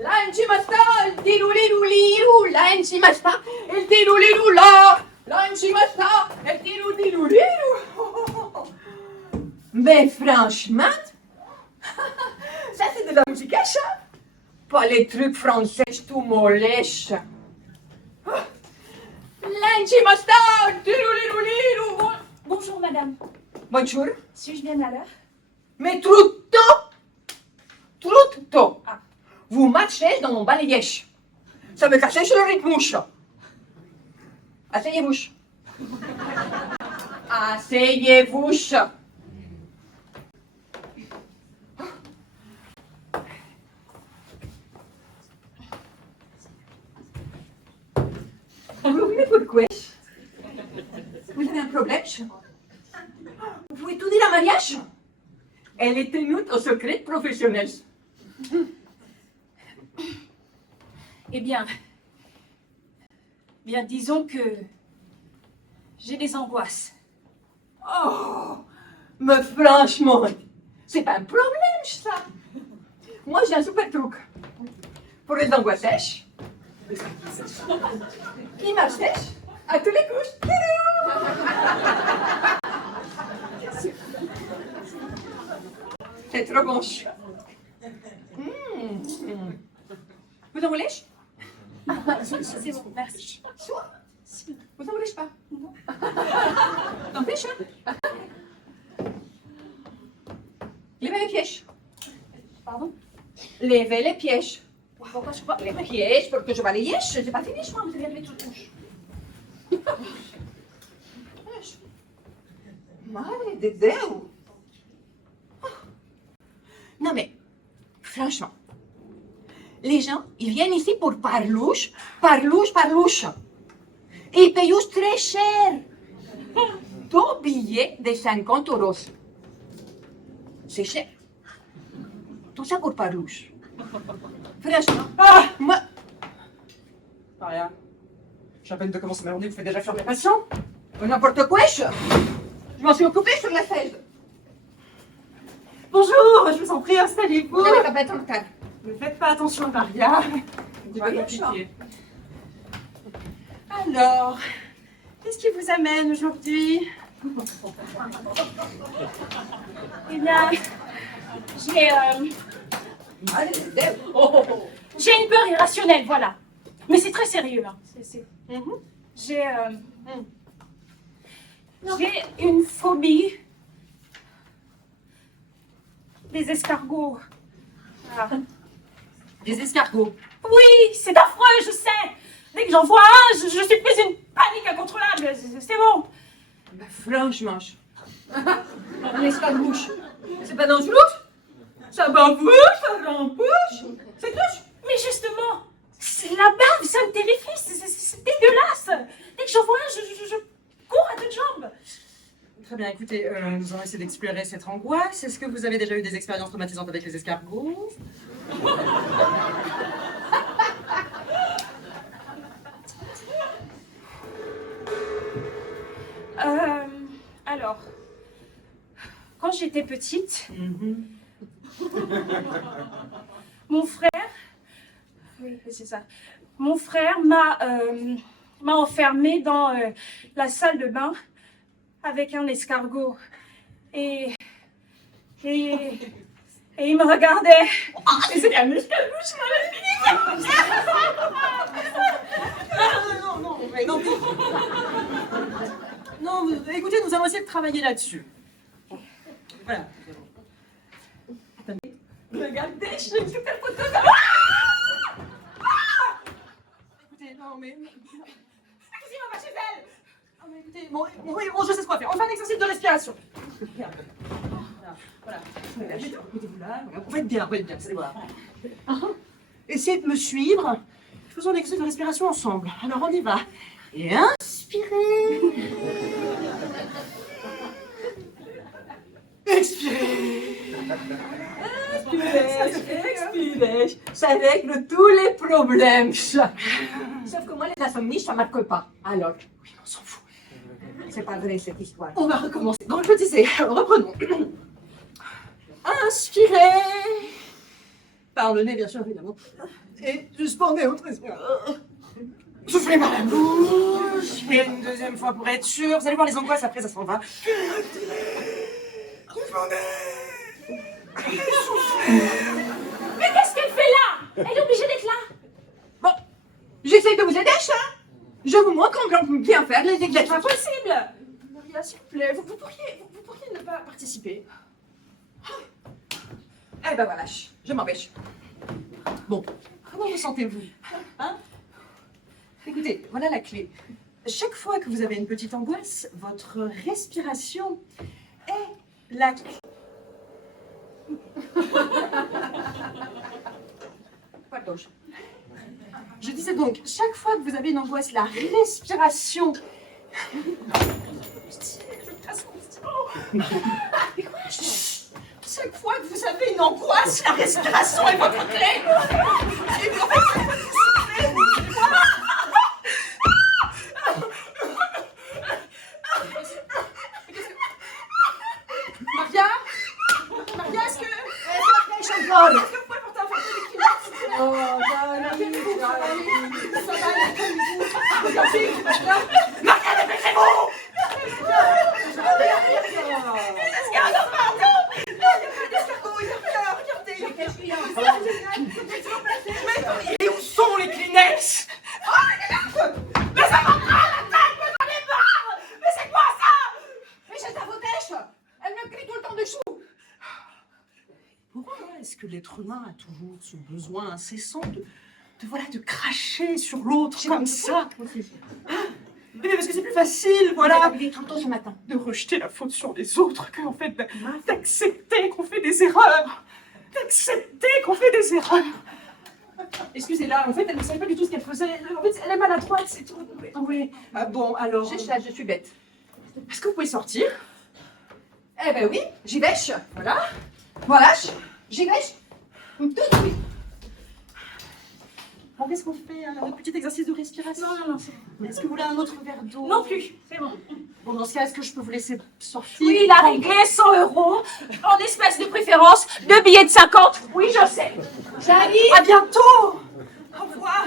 L'anci masta, il tiruliruliru, l'anci masta, il tirulirula, l'anci masta, il tiruliruliru. Mais franchement, ça c'est de la musique à ça. Pas les trucs français tout mollèches. L'anci masta, il tiruliruliru. Bonjour madame, Bonjour. suis-je bien à l'heure? Mais trop tôt. Ah. Vous marchez dans mon balayage. Ça me casse sur le rythme. Asseyez-vous. Asseyez-vous. Oui, pourquoi? Vous avez un problème? Vous pouvez tout dire à mariage? Elle est tenue au secret professionnel. Eh bien, disons que j'ai des angoisses. Oh, mais franchement, c'est pas un problème, ça. Moi, j'ai un super truc. Pour les angoisses sèches, il marche sèche à tous les couches. C'est trop bon. Vous en voulez? C'est bon, merci. Vous en voulez pas? T'empêche, hein? Levez les pièges. Pardon? Levez les pièges. Pourquoi je crois? Les pièges pour que je balaye. J'ai pas fini, je crois. Vous avez levé toute couche. Madre de Dieu. Non mais, franchement, les gens, ils viennent ici pour parlouche. Et ils payent très cher. 2 billets de 50 euros. C'est cher. Tout ça pour parlouche. Franchement, moi... Maria, j'ai à peine de commencer ma journée, vous faites déjà fuir mes patients. N'importe quoi, je m'en suis occupée sur la scène. Bonjour, je vous en prie, installez-vous. Non, mais ça va être en retard. Ne faites pas attention, Maria. C'est pas Oui, compliqué. Alors, qu'est-ce qui vous amène aujourd'hui? Eh bien, Madre de Dieu. j'ai une peur irrationnelle, voilà. Mais c'est très sérieux, hein. J'ai une phobie des escargots. Ah. Des escargots. Oui, c'est affreux, je sais. Dès que j'en vois un, je suis prise d'une panique incontrôlable. C'est bon. Bah, franchement, un escargouche, c'est pas dangereux? Ça bavouche, ça rempouche, c'est tout. Mais justement, c'est la bave, ça me terrifie, c'est dégueulasse. Dès que j'en vois un, je cours à toutes jambes. Très bien, écoutez, nous allons essayer d'explorer cette angoisse. Est-ce que vous avez déjà eu des expériences traumatisantes avec les escargots? Alors, quand j'étais petite, mon frère, oui, c'est ça, mon frère m'a enfermée dans la salle de bain avec un escargot et il me regardait. Et c'était un escargot, Non, écoutez, nous allons essayer de travailler là-dessus. Voilà. Attendez. Regardez, j'ai une super photo de... Écoutez, non, mais... Qu'est-ce va pas chez elle? Ah, mais écoutez, bon, je sais ce qu'on va faire. On fait un exercice de respiration. Voilà. Mettez-vous là. Vous faites bien, vous allez voir. Essayez de me suivre. Faisons l'exercice de respiration ensemble. Alors, on y va. Et inspirez. Expirez. Expirez, ça règle tous les problèmes. Sauf que moi, les insomnies, ça marque pas. Alors, Oui, on s'en fout. c'est pas vrai cette histoire. On va recommencer. Donc, je disais, reprenons. Inspirez. Par le nez, bien sûr, évidemment. Et suspendez votre respiration. Soufflez par la bouche. Et une deuxième fois pour être sûr. Vous allez voir les angoisses, après ça s'en va. Mais qu'est-ce qu'elle fait là? Elle est obligée d'être là. Bon, j'essaie de vous aider, chat. Je vous montre comment bien faire les C'est exercices. pas possible. Maria, s'il vous plaît, vous pourriez ne pas participer. Eh ben voilà, je m'empêche. Bon, comment vous sentez-vous? Hein? Écoutez, voilà la clé. Chaque fois que vous avez une petite angoisse, votre respiration est la clé. Pardon. Je disais donc, chaque fois que vous avez une angoisse, la respiration. Chaque fois que vous avez une angoisse, la respiration est votre clé. Allez, en fait, Maria, est-ce que vous pouvez porter un fauteuil de kilomètres, s'il vous plaît? Oh, Ça va, calmez-vous. Regardez, Maria, dépêchez-vous! Escargot, pardon! Il n'y a pas d'escargot, il n'y a rien, regardez! Mais où sont les Kleenex? Mais ça va pas la tête, mais j'en ai marre! Mais c'est quoi ça? mais j'ai ta dèche. Elle me crie tout le temps dessous. Pourquoi est-ce que l'être humain a toujours ce besoin incessant de cracher sur l'autre comme ça? Mais parce que c'est plus facile, voilà, Il est tout le temps ce matin. de rejeter la faute sur les autres que en fait d'accepter qu'on fait des erreurs. D'accepter qu'on fait des erreurs. Excusez-la, en fait, elle ne savait pas du tout ce qu'elle faisait. En fait, elle est maladroite, c'est tout. Oui. Ah bon, alors. Je suis bête. Est-ce que vous pouvez sortir? Eh ben oui, j'y vais. Voilà. Voilà, j'y vais. Tout de suite. Bon, qu'est-ce qu'on fait? Un petit exercice de respiration? Non, c'est bon. Est-ce que vous voulez un autre verre d'eau? Non plus, c'est bon. Bon, dans ce cas, est-ce que je peux vous laisser sortir? Oui, il a réglé 100 € en espèces de préférence, 2 billets de 50. Oui, je sais. J'arrive. À bientôt! Au revoir!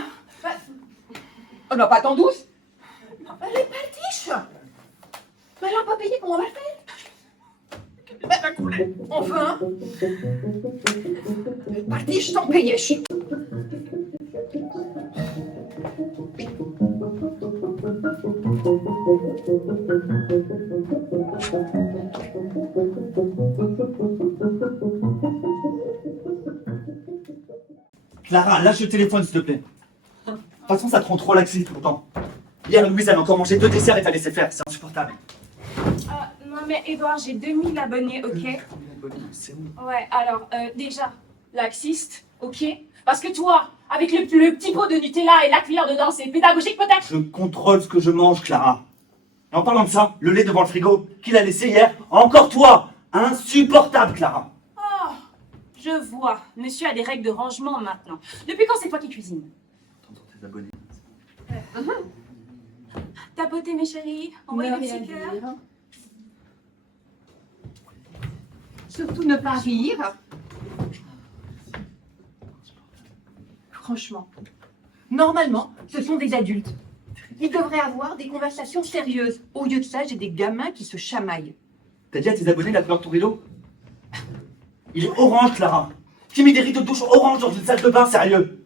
Oh non, pas tant douce. Elle est patiche. Mais elle n'a pas payé, comment on va le faire? Elle va couler. Enfin. Partiche sans payer. Clara, lâche le téléphone s'il te plaît. De toute façon, ça te rend trop laxiste tout le temps. Hier, Louise, elle a encore mangé 2 desserts et t'a laissé faire, c'est insupportable. Non mais Edouard, j'ai 2000 abonnés, ok? C'est où? Ouais, alors déjà, laxiste, ok? Parce que toi, avec le petit pot de Nutella et la cuillère dedans, c'est pédagogique peut-être? Je contrôle ce que je mange, Clara. Et en parlant de ça, le lait devant le frigo, qui l'a laissé hier, encore toi! Insupportable, Clara. Oh, je vois. Monsieur a des règles de rangement maintenant. Depuis quand c'est toi qui cuisines? T'entends tes abonnés. Tapotez mes chéris, envoyez des petits cœurs. Surtout ne pas rire. Franchement, normalement, ce sont des adultes. Ils devraient avoir des conversations sérieuses. Au lieu de ça, j'ai des gamins qui se chamaillent. T'as dit à tes abonnés la couleur de ton rideau? Il est orange, Clara. Qui met des rideaux de douche orange dans une salle de bain, sérieux?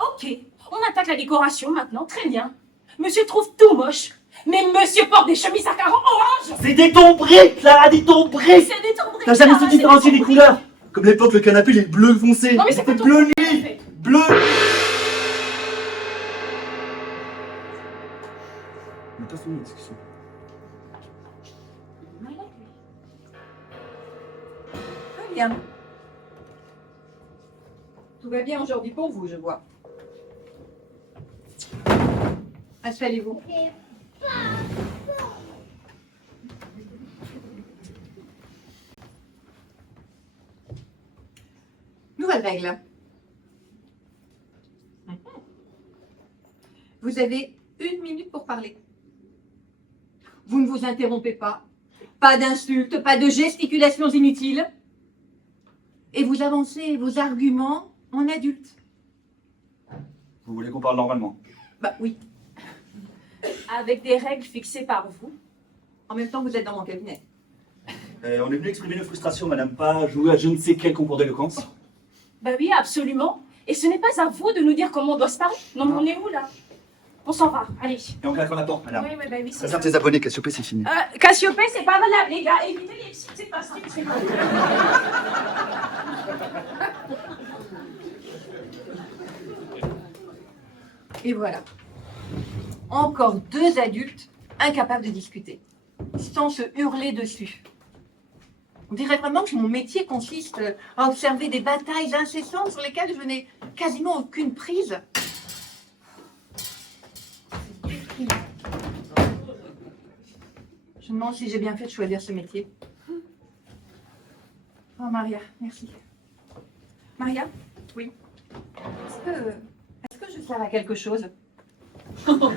Ok, on attaque la décoration maintenant, très bien. Monsieur trouve tout moche, mais monsieur porte des chemises à carreaux orange. C'est des tons briques, Clara, des tons briques. C'est des tons briques. T'as jamais là, su c'est différencier des les tons couleurs? Comme l'époque, le canapé, il est bleu foncé. Non mais c'est pas C'était ton bleu problème, nuit. en fait. Bleu. On n'a pas fini la discussion. Malade, lui. Très bien. Tout va bien aujourd'hui pour vous, je vois. Installez-vous. Nouvelle règle. Vous avez 1 minute pour parler. Vous ne vous interrompez pas. Pas d'insultes, pas de gesticulations inutiles. et vous avancez vos arguments en adulte. Vous voulez qu'on parle normalement? Bah oui. Avec des règles fixées par vous. En même temps, vous êtes dans mon cabinet. On est venu exprimer nos frustrations, madame, pas jouer à je ne sais quel concours d'éloquence. Bah oui, absolument. Et ce n'est pas à vous de nous dire comment on doit se parler. Non, mais on est où là? On s'en va, allez. Et on claque la porte, madame. Oui, bah oui, c'est ça. Préserve tes abonnés, Cassiopée, c'est fini. Cassiopée, c'est pas valable, les gars. Évitez les sites, c'est pas strict, c'est pas. Et voilà. Encore 2 adultes incapables de discuter, sans se hurler dessus. On dirait vraiment que mon métier consiste à observer des batailles incessantes sur lesquelles je n'ai quasiment aucune prise. Je me demande si j'ai bien fait de choisir ce métier. Oh Maria, merci. Maria? Oui. Est-ce que je sers à quelque chose? Non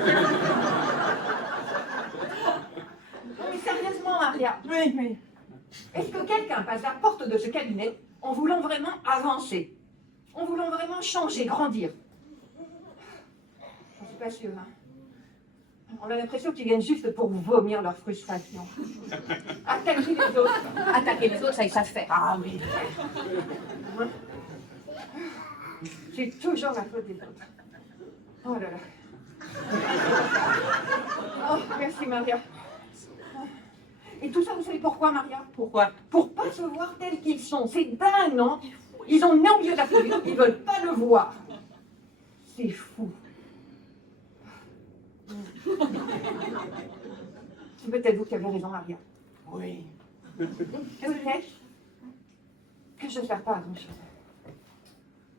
mais sérieusement, Maria. Oui. Est-ce que quelqu'un passe la porte de ce cabinet en voulant vraiment avancer, en voulant vraiment changer, grandir? Je ne suis pas sûre. Hein. On a l'impression qu'ils viennent juste pour vomir leur frustration. Attaquer les autres, ça ils savent faire. Ah oui. C'est toujours la faute des autres. Oh là là. Oh, merci Maria. Et tout ça, vous savez pourquoi, Maria? Pourquoi? Pour pas se voir tels qu'ils sont. C'est dingue, non? Ils ont le nez au milieu de la foule, ils veulent pas le voir. C'est fou. C'est peut-être vous qui avez raison, Maria. Oui. Et vous savez que je ne sers pas à grand-chose.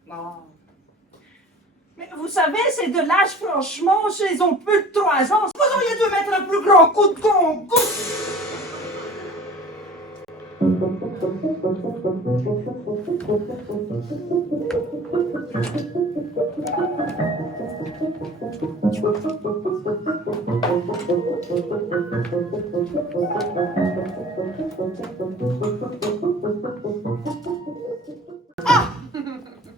Non. Mais vous savez, c'est de l'âge, franchement, ils ont plus de 3 ans. Vous auriez dû mettre un plus grand coup de concours.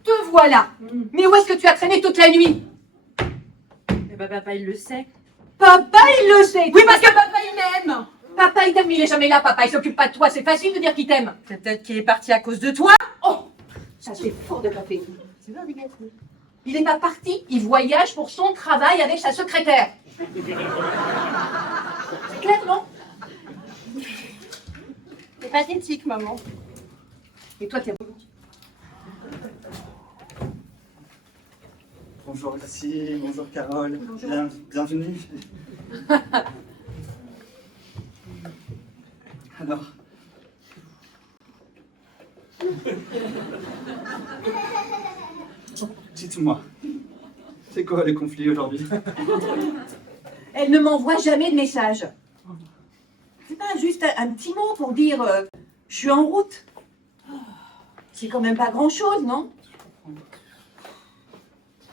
Te voilà. Mais où est-ce que tu as traîné toute la nuit? Eh ben, papa, il le sait. Papa, il le sait. Oui, parce que papa, il m'aime. Papa, il t'aime, il est jamais là, papa, il s'occupe pas de toi. C'est facile de dire qu'il t'aime. C'est peut-être qu'il est parti à cause de toi. Oh, ça c'est fort de café. Il n'est pas parti, il voyage pour son travail avec sa secrétaire. C'est clair, non? C'est pathétique, maman. Et toi, t'es... Bonjour Lucie, bonjour Carole. Bonjour. Bienvenue. Alors. Dites-moi, c'est quoi les conflits aujourd'hui? Elle ne m'envoie jamais de message. C'est pas juste un petit mot pour dire je suis en route. C'est quand même pas grand-chose, non?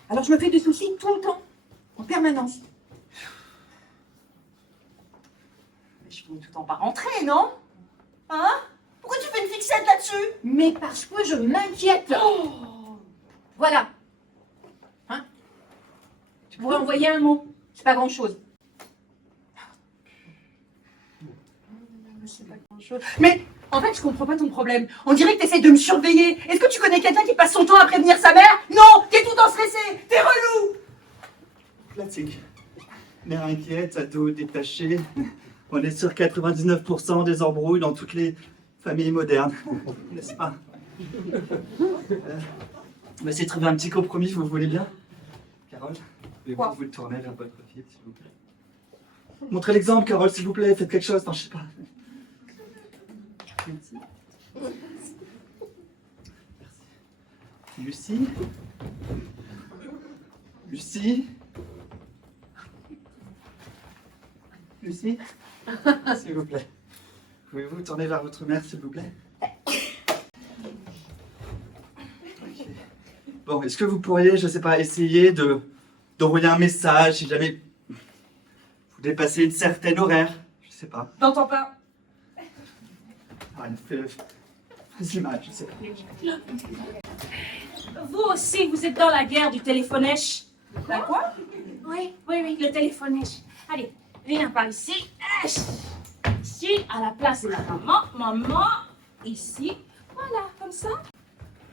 Alors je me fais des soucis tout le temps, en permanence. Mais je peux tout en pas rentrer, non? Hein? Pourquoi tu fais une fixette là-dessus? Mais parce que je m'inquiète. Voilà. Hein? Tu pourrais envoyer un mot. C'est pas grand-chose. C'est pas grand-chose. Mais en fait, je comprends pas ton problème. On dirait que t'essayes de me surveiller. Est-ce que tu connais quelqu'un qui passe son temps à prévenir sa mère? Non! T'es tout le temps stressé! T'es relou! Classique. Mère inquiète, ado détaché. On est sur 99% des embrouilles dans toutes les familles modernes, n'est-ce pas? On va essayer de trouver un petit compromis, vous voulez bien? Carole, pouvez-vous vous tourner vers votre fille, s'il vous plaît? Montrez l'exemple, Carole, s'il vous plaît, faites quelque chose, non, je sais pas. Merci. Merci. Lucie? Lucie? Lucie? S'il vous plaît. Pouvez-vous tourner vers votre mère, s'il vous plaît? Ok. Bon, est-ce que vous pourriez, je sais pas, essayer d'envoyer un message si jamais vous dépassez une certaine horaire? Je sais pas. T'entends pas? Ah, Vas-y, Marie, je sais. Vous aussi, vous êtes dans la guerre du téléphonèche. La quoi? Oui, oui, oui, le téléphonèche. Allez, viens par ici. Ici, à la place de la maman. Maman, ici. Voilà, comme ça.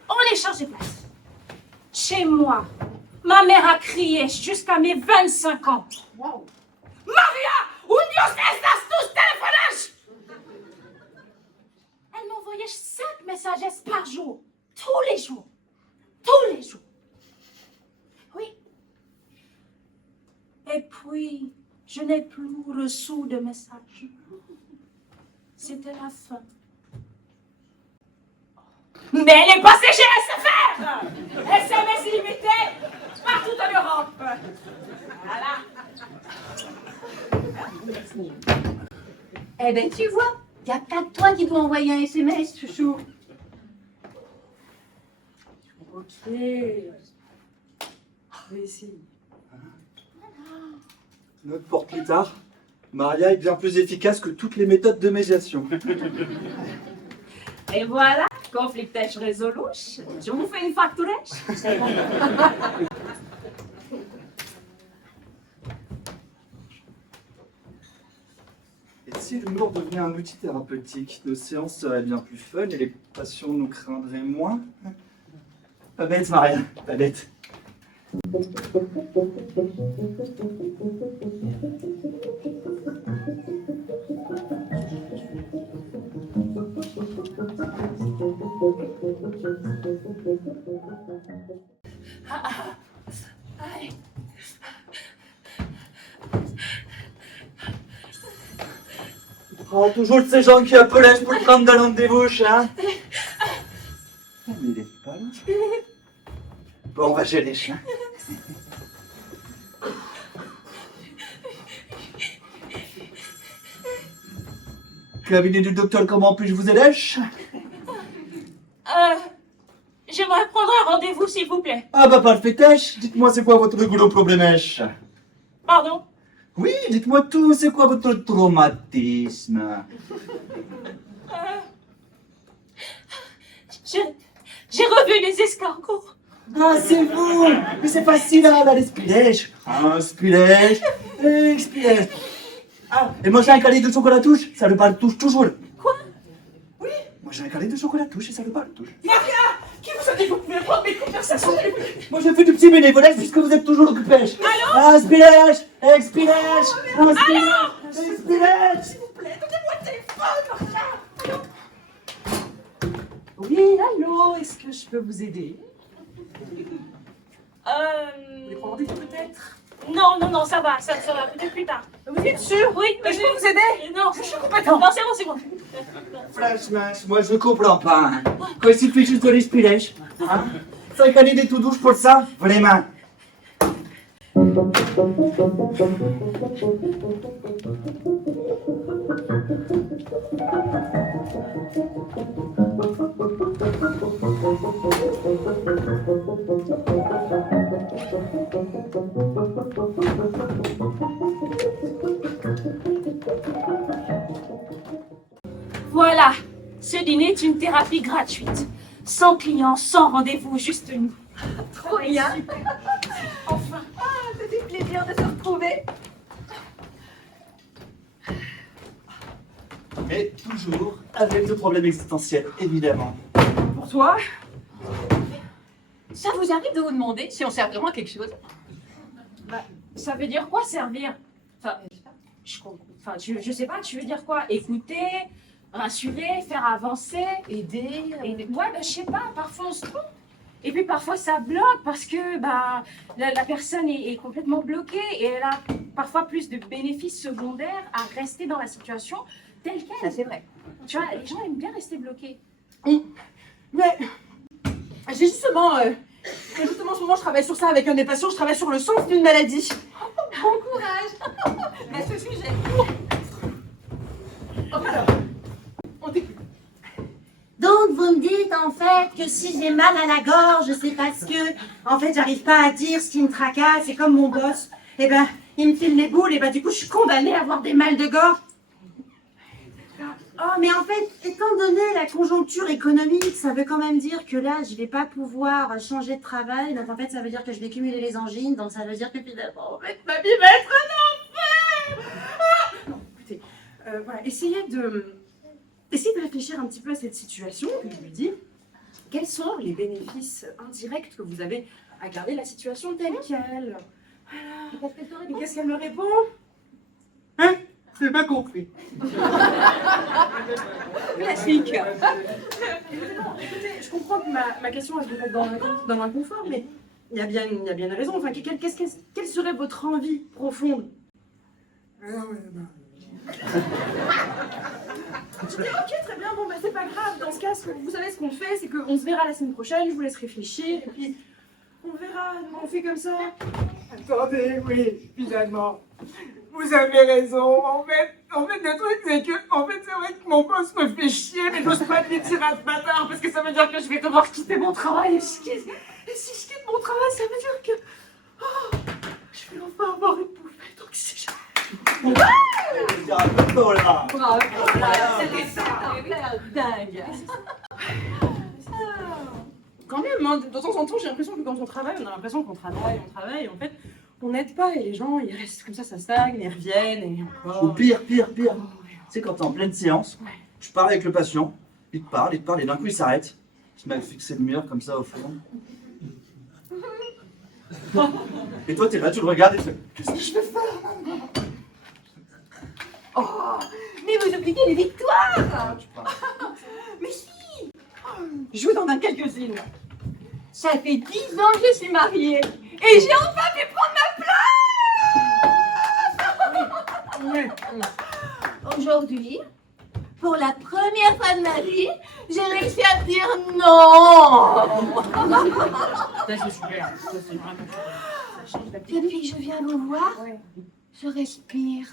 On échange de place. Chez moi, ma mère a crié jusqu'à mes 25 ans. Wow. Maria, où Dios estas tus teléphonèches? Elle m'envoyait 5 messages par jour. Tous les jours. Tous les jours. Oui. Et puis, je n'ai plus reçu de message. C'était la fin. Mais elle est passée chez SFR! SMS illimité partout en Europe. Voilà. Eh ben, tu vois, il n'y a pas que toi qui dois envoyer un SMS, chouchou. Ok. Mais si. Note pour plus tard. Maria est bien plus efficace que toutes les méthodes de médiation. Et voilà, conflictèche résolu. Je vous fais une facturèche. Et si l'humour devenait un outil thérapeutique, nos séances seraient bien plus fun et les patients nous craindraient moins? Pas bête, Maria, pas bête. Oh, toujours de ces gens qui appellent pour prendre de l'onde des bouches, hein? Mais il est pas là. Bon, on va gérer les chiens. Cabinet du docteur, comment puis-je vous aider? J'aimerais prendre un rendez-vous, s'il vous plaît. Ah bah parfait, dites-moi c'est quoi votre gros problème? Pardon? Oui, dites-moi tout, c'est quoi votre traumatisme? J'ai revu les escargots. Ah, c'est vous! Mais c'est facile, hein, la spilèche. Ah, spilèche, spilèche. Ah, et manger un câlin de chocolat touche, ça le parle touche toujours. Quoi? Oui, manger un câlin de chocolat touche et ça le parle touche. Maria! Qui vous a dit que vous pouvez prendre mes conversations? Moi, je fais du petit bénévolat puisque vous êtes toujours occupé. Allô? Ah, spilèche, spilèche, ah, spilèche, spilèche. S'il vous plaît, donnez-moi le téléphone, Maria! Allô? Oui, allô, est-ce que je peux vous aider? Vous voulez prendre rendez-vous peut-être? Non, ça va, peut-être plus tard. Vous êtes sûr? Oui, Mais je peux vous aider? Non, Je suis compétent. Non, c'est bon. Flash Mash, moi je comprends pas. Hein. Quand il suffit juste de les spilèche, hein? 5 années des tout douches pour ça? Vraiment. Voilà, ce dîner est une thérapie gratuite. Sans clients, sans rendez-vous, juste nous. Trop bien. Enfin. Ah, ça fait plaisir de se retrouver. Mais toujours avec le problème existentiel, évidemment. Pour toi? Ça vous arrive de vous demander si on sert vraiment à quelque chose? Ça veut dire quoi, servir? Enfin, je sais pas, tu veux dire quoi? Écouter, rassurer, faire avancer, Aider. Ouais, je sais pas, parfois on se trompe. Et puis parfois ça bloque parce que la personne est complètement bloquée et elle a parfois plus de bénéfices secondaires à rester dans la situation telle Ça, qu'elle. c'est vrai. Tu vois, les gens aiment bien rester bloqués. Mais j'ai justement, en ce moment, je travaille sur ça avec un des patients, je travaille sur le sens d'une maladie. Bon courage. Mais ce sujet. Alors, on t'écoute. Donc vous me dites en fait que si j'ai mal à la gorge, c'est parce que en fait j'arrive pas à dire ce qui me tracasse, c'est comme mon boss. Eh ben, il me file les boules et ben du coup je suis condamnée à avoir des mal de gorge. Oh, mais en fait, étant donné la conjoncture économique, ça veut quand même dire que là, je vais pas pouvoir changer de travail. Donc en fait, ça veut dire que je vais cumuler les angines. Donc ça veut dire que finalement, en fait, ma vie va être un enfer. Non, écoutez, voilà, essayez de réfléchir un petit peu à cette situation, et je me dis, quels sont les bénéfices indirects que vous avez à garder la situation telle qu'elle? Et qu'est-ce qu'elle me répond? Hein? J'ai pas compris. Classique. Non, écoutez, je comprends que ma question elle se mettre dans l'inconfort, mais il y a bien une raison. Enfin, quelle serait votre envie profonde? Ok, très bien, bon, bah, c'est pas grave. Dans ce cas, vous savez ce qu'on fait, c'est qu'on se verra la semaine prochaine, je vous laisse réfléchir, et puis on verra, on fait comme ça. Attendez, oui, finalement, vous avez raison. En fait, le truc, c'est que, c'est vrai que mon boss me fait chier, mais j'ose pas lui dire à ce bâtard, parce que ça veut dire que je vais devoir quitter mon travail, et si je quitte mon travail, ça veut dire que, je vais enfin avoir une bouffée d'oxygène. Il y a un peu de temps, là. Bravo. C'était ça. Dingue. Quand même, hein, de temps en temps, j'ai l'impression que quand on travaille, on a l'impression qu'on travaille, et en fait, on n'aide pas, et les gens, ils restent comme ça stagne, ils reviennent, et encore. Ou pire. Tu sais, quand t'es en pleine séance, tu parles avec le patient, il te parle, et d'un coup, il s'arrête. Il se met à fixer le mur, comme ça, au fond. Et toi, t'es là, tu le regardes et tu fais, qu'est-ce que je vais faire? Oh, mais vous oubliez les victoires. Tu parles. Mais si. Jouez dans quelques-unes. Ça fait 10 ans que je suis mariée et j'ai enfin pu prendre ma place. Aujourd'hui, pour la première fois de ma vie, j'ai réussi à dire non. Ça, c'est super, ça, c'est vraiment ça change la petite. Depuis que je viens vous voir, je respire.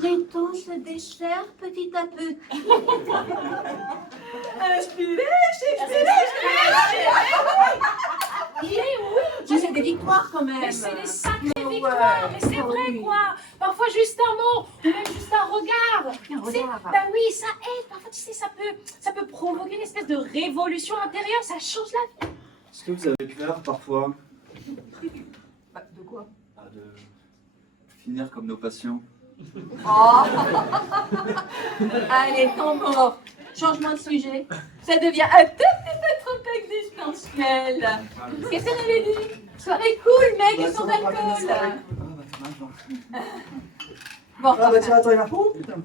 Les tons se desserrent petit à petit. Inspirez. Oui, j'ai des victoires quand même. Mais c'est des sacrées Mais victoires, ouais, mais c'est vrai oui. quoi. Parfois juste un mot, ou même juste un regard. Un Tu sais, regard. bah oui, ça aide. Parfois, tu sais, ça peut provoquer une espèce de révolution intérieure. Ça change la vie. Est-ce que vous avez peur, parfois, De quoi? de finir comme nos patients? Oh. Allez, temps mort. Changement de sujet. Ça devient un tout petit peu trop existentiel. Qu'est-ce qu'on avait dit? Soirée cool, mec, ils sont d'alcool. Bon, Ah bah tiens, attends, il y a... Oh putain.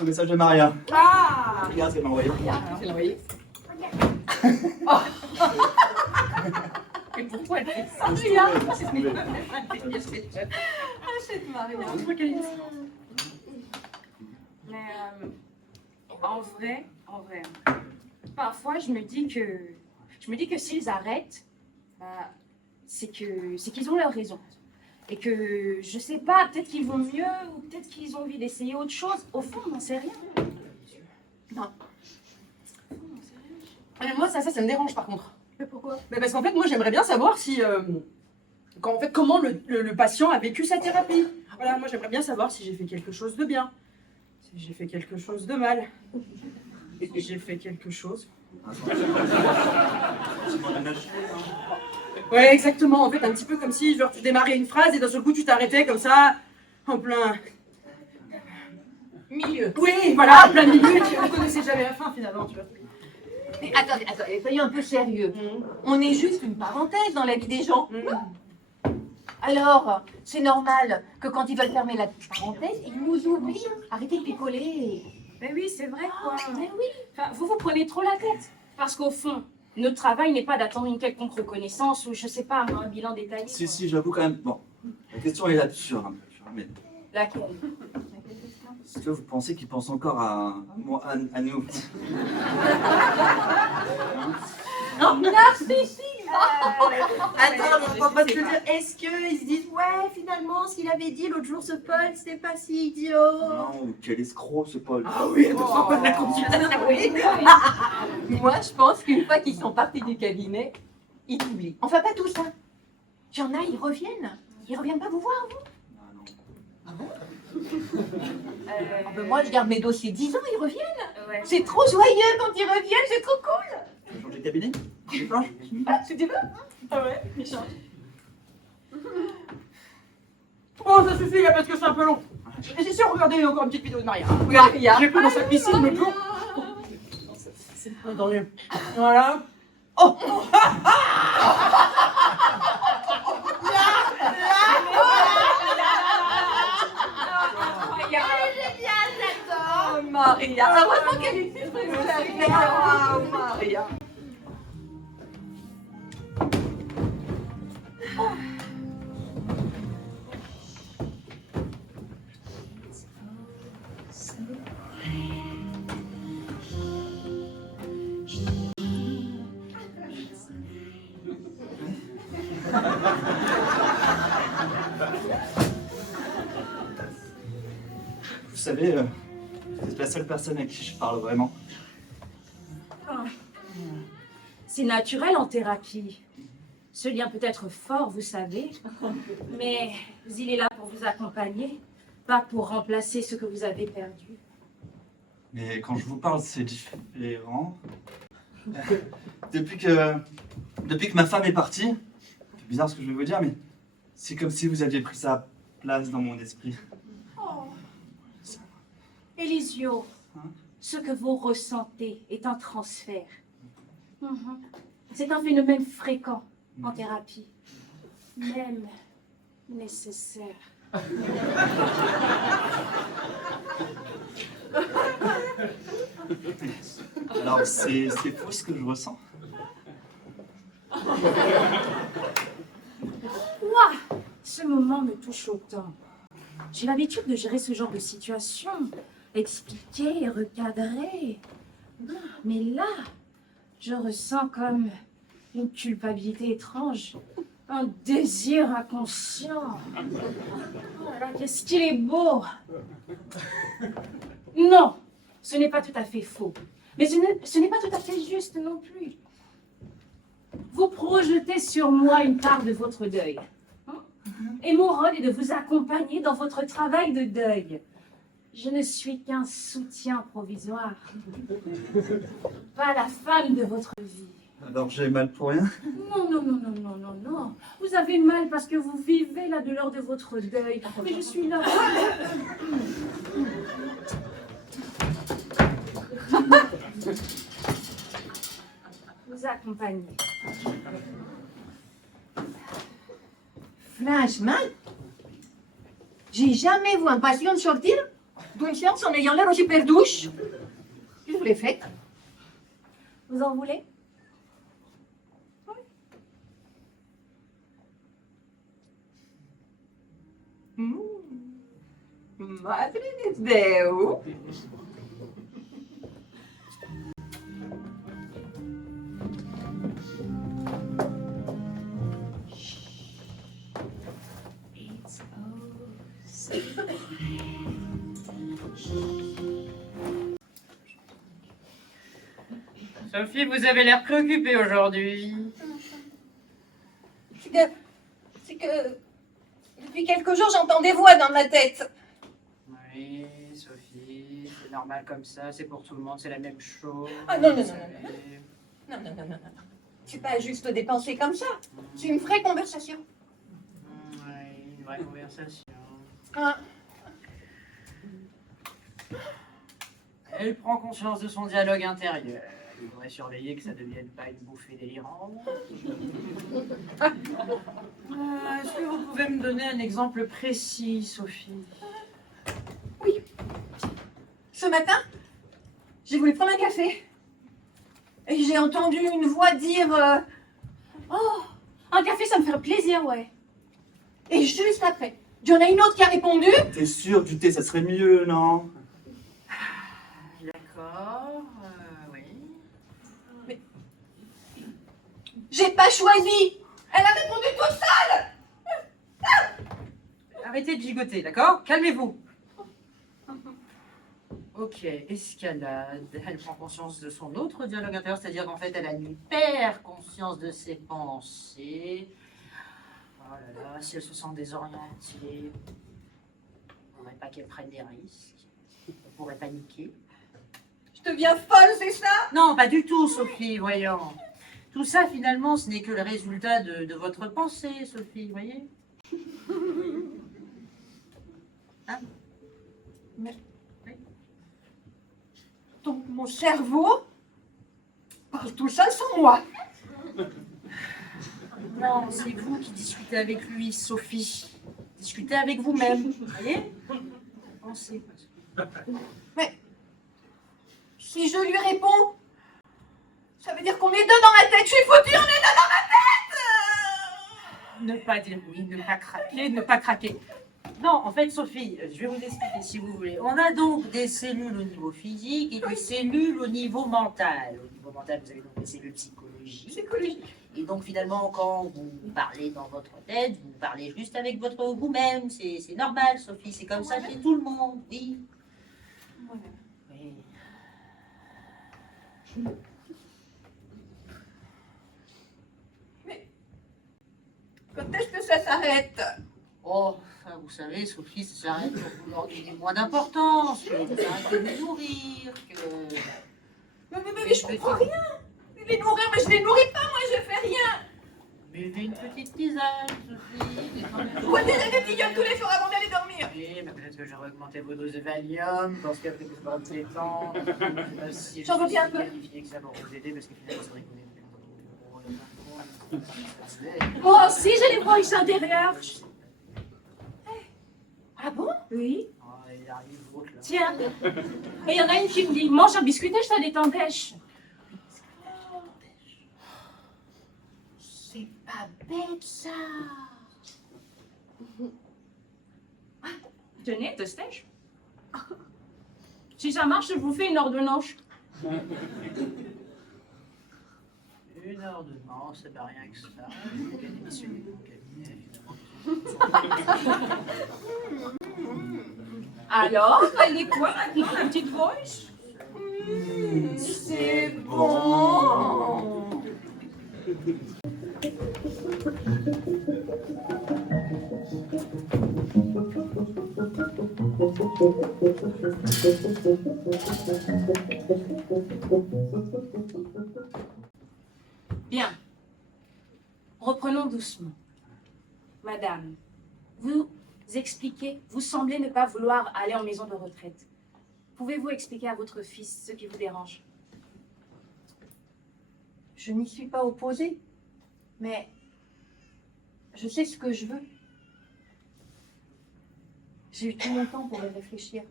Un message de Maria. Ah! Regarde ce qu'elle m'a envoyé. c'est l'envoyé. Et pourquoi elle fait ça? Maria. Je Ah, cette Maria. Mais en vrai, parfois je me dis que s'ils arrêtent, bah, c'est qu'ils ont leur raison. Et que, je sais pas, peut-être qu'ils vont mieux, ou peut-être qu'ils ont envie d'essayer autre chose. Au fond, on n'en sait rien. Non. Moi, ça me dérange par contre. Mais pourquoi? Mais parce qu'en fait, moi, j'aimerais bien savoir si, comment le patient a vécu sa thérapie. Voilà, moi, j'aimerais bien savoir si j'ai fait quelque chose de bien, si j'ai fait quelque chose de mal, si j'ai fait quelque chose. Ouais, exactement. En fait, un petit peu comme si, genre, tu démarrais une phrase et d'un seul coup, tu t'arrêtais comme ça, en plein Milieu. oui, voilà, en plein milieu, et tu ne connaissais jamais la fin finalement, tu vois. Mais attendez, soyons un peu sérieux. On est juste une parenthèse dans la vie des gens. Alors, c'est normal que quand ils veulent fermer la parenthèse, ils nous oublient. Arrêtez de picoler. Mais oui, c'est vrai quoi. Mais oui. Enfin, vous prenez trop la tête. Parce qu'au fond, notre travail n'est pas d'attendre une quelconque reconnaissance ou, je sais pas, un bilan détaillé. Si, j'avoue quand même. Bon, la question est là-dessus, hein, mais Laquelle? est-ce que vous pensez qu'ils pensent encore à moi, à nous? Narcissique. Attends, parce que est-ce qu'ils se disent ouais, finalement, ce qu'il avait dit l'autre jour, ce Paul, c'était pas si idiot. Non, quel escroc ce Paul. Ah oui, attention, pas de la consultation. Moi, je pense qu'une fois qu'ils sont partis du cabinet, ils t'oublient. Enfin, pas tous, hein. Il y en a, ils reviennent. Ils reviennent pas vous voir, vous. Ah non. Ah bon? Ah ben moi, je garde mes dossiers 10 ans, ils reviennent. Ouais. C'est trop joyeux quand ils reviennent, c'est trop cool. Tu veux changer de cabinet? Tu changes? Ah, si tu veux. Ah ouais, il change. Bon, ça suffit là parce que c'est un peu long. J'ai sûr, regardez encore une petite vidéo de Maria. Regardez, Maria. j'ai pris dans sa piscine le plomb. Attendez. Voilà. Oh! Oh, Maria. Heureusement qu'elle est ici, oh, Maria. Vous savez, c'est la seule personne à qui je parle vraiment. C'est naturel en thérapie. Ce lien peut être fort, vous savez, mais il est là pour vous accompagner, pas pour remplacer ce que vous avez perdu. Mais quand je vous parle, c'est différent. Depuis que ma femme est partie, c'est bizarre ce que je vais vous dire, mais c'est comme si vous aviez pris sa place dans mon esprit. Elisio, Hein? ce que vous ressentez est un transfert. C'est un phénomène fréquent en thérapie, même nécessaire. Alors c'est fou ce que je ressens. Ouah, ce moment me touche autant. J'ai l'habitude de gérer ce genre de situation, expliquer, recadrer. Mais là, je ressens comme une culpabilité étrange, un désir inconscient. Oh là là, qu'est-ce qu'il est beau! Non, ce n'est pas tout à fait faux, mais ce n'est pas tout à fait juste non plus. Vous projetez sur moi une part de votre deuil. Et mon rôle est de vous accompagner dans votre travail de deuil. Je ne suis qu'un soutien provisoire. Pas la femme de votre vie. Alors j'ai mal pour rien. Non, non, non, non, non, non, non. Vous avez mal parce que vous vivez la douleur de votre deuil. Mais je suis là. Vous accompagner. Franchement, j'ai jamais vu un patient sortir d'une séance en ayant l'air aussi perdouche. Qu'est-ce que vous l'avez fait? Vous en voulez? Madre de Deus. Sophie, vous avez l'air préoccupée aujourd'hui. C'est que depuis quelques jours, j'entends des voix dans ma tête. Oui, Sophie, c'est normal comme ça, c'est pour tout le monde, c'est la même chose. Ah, non, non, non, vous non, savez. Non, non, non, non, non. C'est pas juste des pensées comme ça. C'est une vraie conversation. Oui, une vraie conversation. Ah. Elle prend conscience de son dialogue intérieur. Il faudrait surveiller que ça ne devienne pas une bouffée délirante. Est-ce que vous pouvez me donner un exemple précis, Sophie? Ce matin, j'ai voulu prendre un café. Et j'ai entendu une voix dire Oh, un café, ça me fait plaisir, ouais. Et juste après, il y en a une autre qui a répondu. T'es sûr, du thé, ça serait mieux, non? D'accord, oui. J'ai pas choisi. Elle a répondu toute seule. Arrêtez de gigoter, d'accord? Calmez-vous. Ok, escalade. Elle prend conscience de son autre dialogue intérieur, c'est-à-dire qu'en fait, elle a une hyper conscience de ses pensées. Oh là là, si elle se sent désorientée. Ouais. pas qu'elle prenne des risques. Elle pourrait paniquer. Je deviens folle, c'est ça? Non, pas du tout, Sophie, voyons. Tout ça, finalement, ce n'est que le résultat de votre pensée, Sophie, voyez. Hein? Donc mon cerveau parle tout seul sans moi. Non, c'est vous qui discutez avec lui, Sophie. Discutez avec vous-même, voyez. Pensez. Mais si je lui réponds, ça veut dire qu'on est deux dans ma tête. Je suis foutue, on est deux dans ma tête. Ne pas dire oui, ne pas craquer, ne pas craquer. Non, en fait, Sophie, je vais vous expliquer si vous voulez. On a donc des cellules au niveau physique et des cellules au niveau mental. Au niveau mental, vous avez donc des cellules psychologiques. Psychologique. Et donc, finalement, quand vous parlez dans votre tête, vous parlez juste avec votre vous-même. C'est normal, Sophie. C'est comme ça chez tout le monde, oui. Oui. Quand est-ce que ça s'arrête? Oh, enfin, vous savez, Sophie, ça s'arrête pour vous leur donner moins d'importance, que vous arrêtez de les nourrir, que... Mais je comprends rien. Les nourrir, mais je les nourris pas, moi, je fais rien. Buvez une petite tisane, Sophie. Je bois des petits gueules tous les jours avant d'aller dormir. Oui, mais peut-être que j'aurais augmenté vos doses de Valium, parce qu'après que ça va vous détendre. Si J'en veux bien un peu. vérifier que ça va vous aider, parce que finalement, c'est vrai que vous Moi aussi, j'ai les bronches intérieures. Ah bon? Oui. Ah, il arrive l'autre, là. Tiens. Et il y en a une qui me dit, mange un biscuit, je te détendèche. C'est pas bête, ça. Tenez, testèche. Si ça marche, je vous fais une ordonnance. Une heure de non, c'est pas rien que ça. Vous allez démissionner de mon cabinet, évidemment. Alors, elle est quoi maintenant, la petite voice? C'est bon. Bien. Reprenons doucement. Madame, vous expliquez, vous semblez ne pas vouloir aller en maison de retraite. Pouvez-vous expliquer à votre fils ce qui vous dérange? Je n'y suis pas opposée, mais je sais ce que je veux. J'ai eu tout mon temps pour y réfléchir.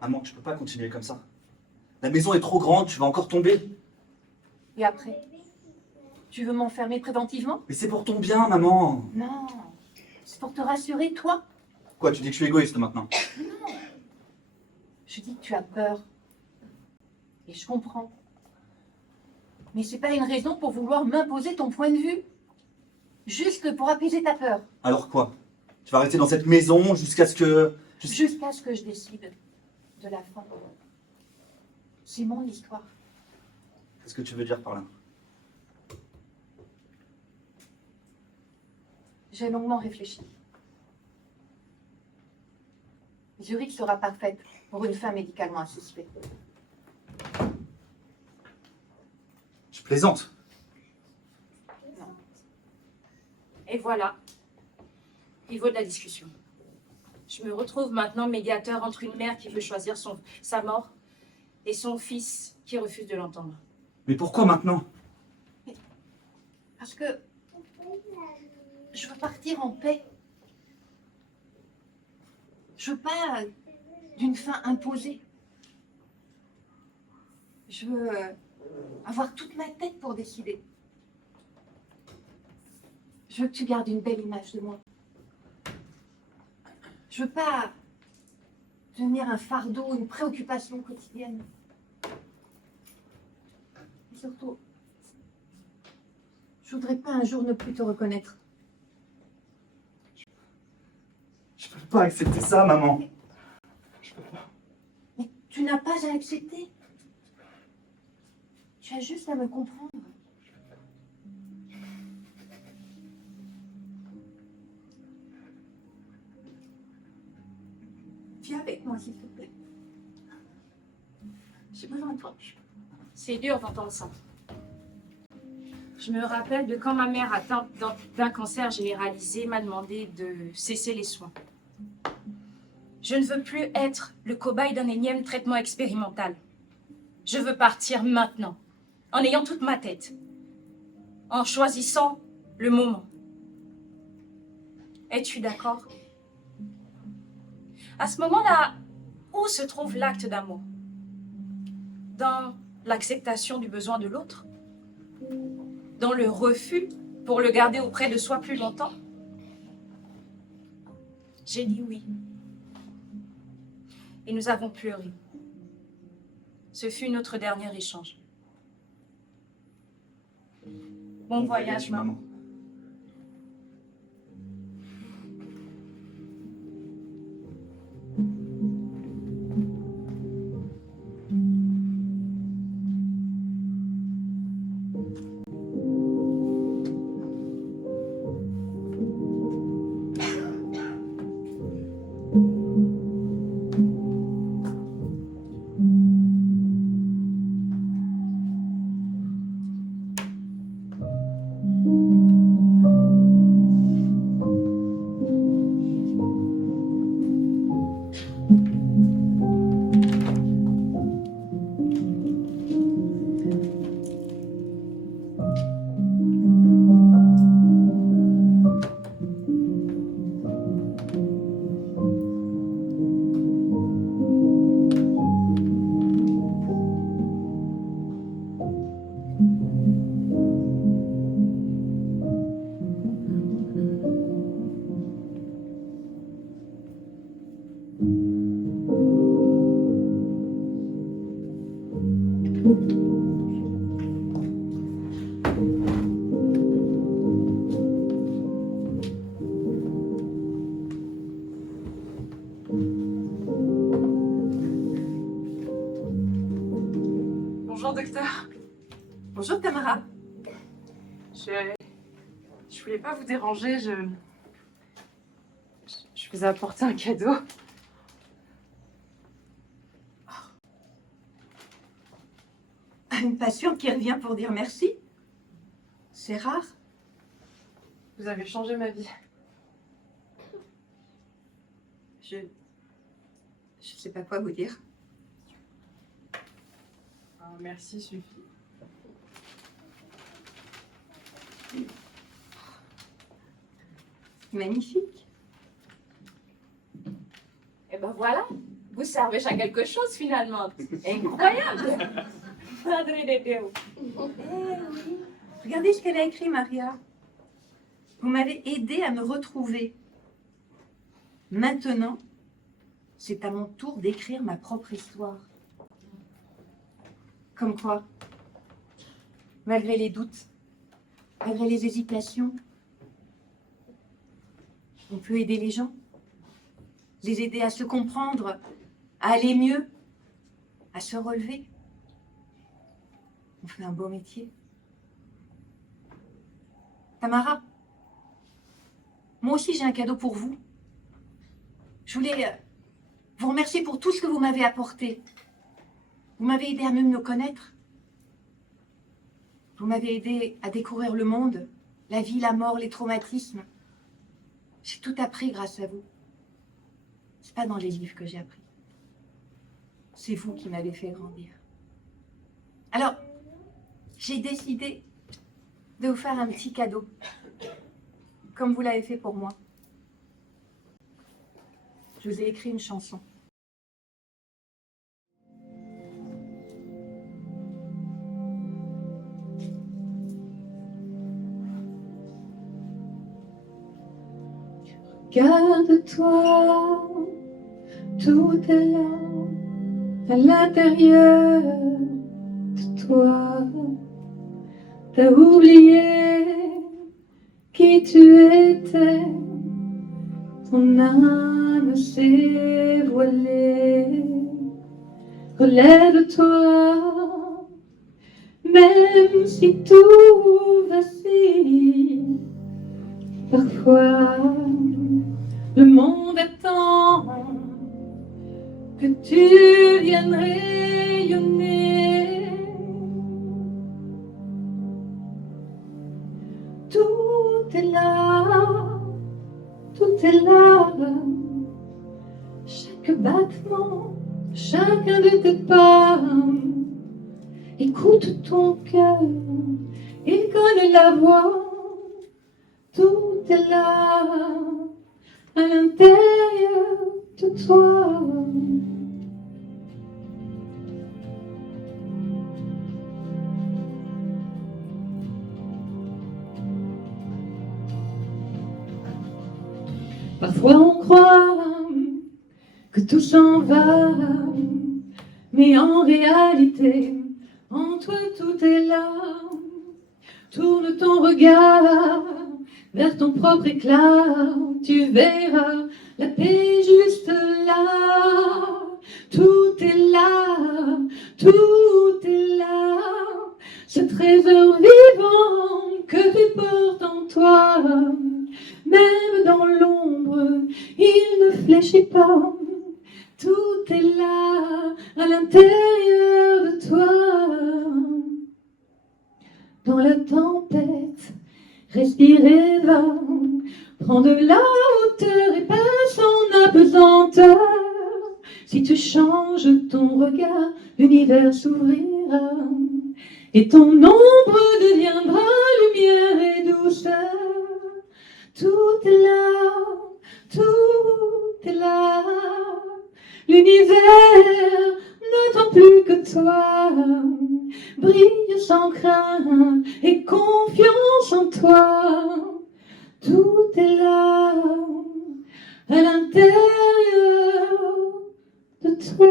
Maman, tu peux pas continuer comme ça. La maison est trop grande, tu vas encore tomber. Et après, tu veux m'enfermer préventivement? Mais c'est pour ton bien, maman. Non, c'est pour te rassurer, toi. Quoi, tu dis que je suis égoïste maintenant? Je dis que tu as peur. Et je comprends. Mais c'est pas une raison pour vouloir m'imposer ton point de vue. Juste pour apaiser ta peur. Alors quoi? Tu vas rester dans cette maison jusqu'à ce que... Jusqu'à ce que je décide de la fin. C'est mon histoire. Qu'est-ce que tu veux dire par là? J'ai longuement réfléchi. Zurich sera parfaite pour une femme médicalement assistée. Je plaisante. Et voilà. Il vaut de la discussion. Je me retrouve maintenant médiateur entre une mère qui veut choisir sa mort et son fils qui refuse de l'entendre. Mais pourquoi maintenant? Parce que je veux partir en paix. Je veux pas d'une fin imposée. Je veux avoir toute ma tête pour décider. Je veux que tu gardes une belle image de moi. Je veux pas devenir un fardeau, une préoccupation quotidienne. Et surtout, je voudrais pas un jour ne plus te reconnaître. Je peux pas accepter ça, maman. Mais tu n'as pas à accepter. Tu as juste à me comprendre. moi, s'il te plaît. J'ai besoin de toi. C'est dur d'entendre ça. Je me rappelle de quand ma mère, atteinte d'un cancer généralisé, m'a demandé de cesser les soins. Je ne veux plus être le cobaye d'un énième traitement expérimental. Je veux partir maintenant, en ayant toute ma tête, en choisissant le moment. Es-tu d'accord? À ce moment-là, où se trouve l'acte d'amour? Dans l'acceptation du besoin de l'autre? Dans le refus pour le garder auprès de soi plus longtemps? J'ai dit oui. Et nous avons pleuré. Ce fut notre dernier échange. Bon voyage, maman. Bonjour, docteur. Bonjour, Tamara. Je voulais pas vous déranger, je vous ai apporté un cadeau. Une patiente qui revient pour dire merci. C'est rare. Vous avez changé ma vie. Je sais pas quoi vous dire. Ah, merci suffit. Magnifique. Et ben voilà, vous servez à quelque chose finalement. Incroyable. Madre de Dieu. Regardez ce qu'elle a écrit, Maria. Vous m'avez aidé à me retrouver. Maintenant, c'est à mon tour d'écrire ma propre histoire. Comme quoi, malgré les doutes, malgré les hésitations, on peut aider les gens, les aider à se comprendre, à aller mieux, à se relever. On fait un beau métier. Tamara, moi aussi j'ai un cadeau pour vous. Je voulais vous remercier pour tout ce que vous m'avez apporté. Vous m'avez aidé à mieux me connaître. Vous m'avez aidé à découvrir le monde, la vie, la mort, les traumatismes. J'ai tout appris grâce à vous. C'est pas dans les livres que j'ai appris. C'est vous qui m'avez fait grandir. Alors, j'ai décidé de vous faire un petit cadeau, comme vous l'avez fait pour moi. Je vous ai écrit une chanson. Garde-toi, tout est là, à l'intérieur de toi. T'as oublié qui tu étais, ton âme s'est voilée. Relève-toi, même si tout vacille. Parfois, le monde attend que tu viennes rayonner. Tout est là, tout est là. Chaque battement, chacun de tes pas. Écoute ton cœur, il connaît la voix. Tout est là, à l'intérieur de toi. Parfois on croit que tout s'en va, mais en réalité, en toi tout est là. Tourne ton regard vers ton propre éclat, tu verras la paix juste là. Tout est là, tout est là, ce trésor vivant que tu portes en toi. Même dans l'ombre, il ne fléchit pas. Tout est là, à l'intérieur de toi. Dans la tempête, respirer va. Prends de la hauteur et passe en apesanteur. Si tu changes ton regard, l'univers s'ouvrira. Et ton ombre deviendra lumière et douceur. Tout est là, tout est là. L'univers n'attend plus que toi. Brille sans crainte et confiance en toi. Tout est là, à l'intérieur de toi.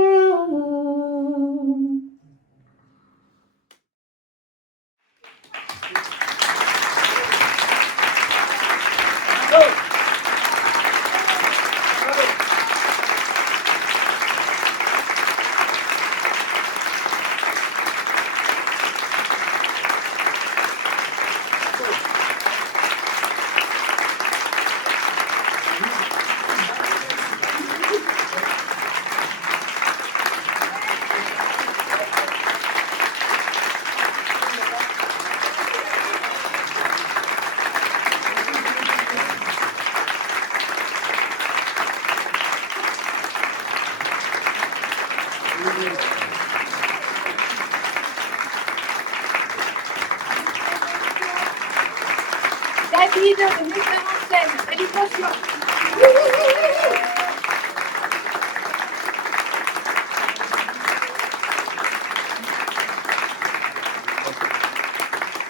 David, le metteur en scène, félicitations.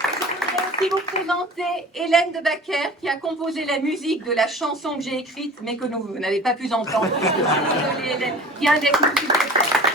Je voudrais aussi vous présenter Hélène de Backer, qui a composé la musique de la chanson que j'ai écrite, mais que vous n'avez pas pu entendre. Désolée Hélène, viens avec nous s'il te plaît.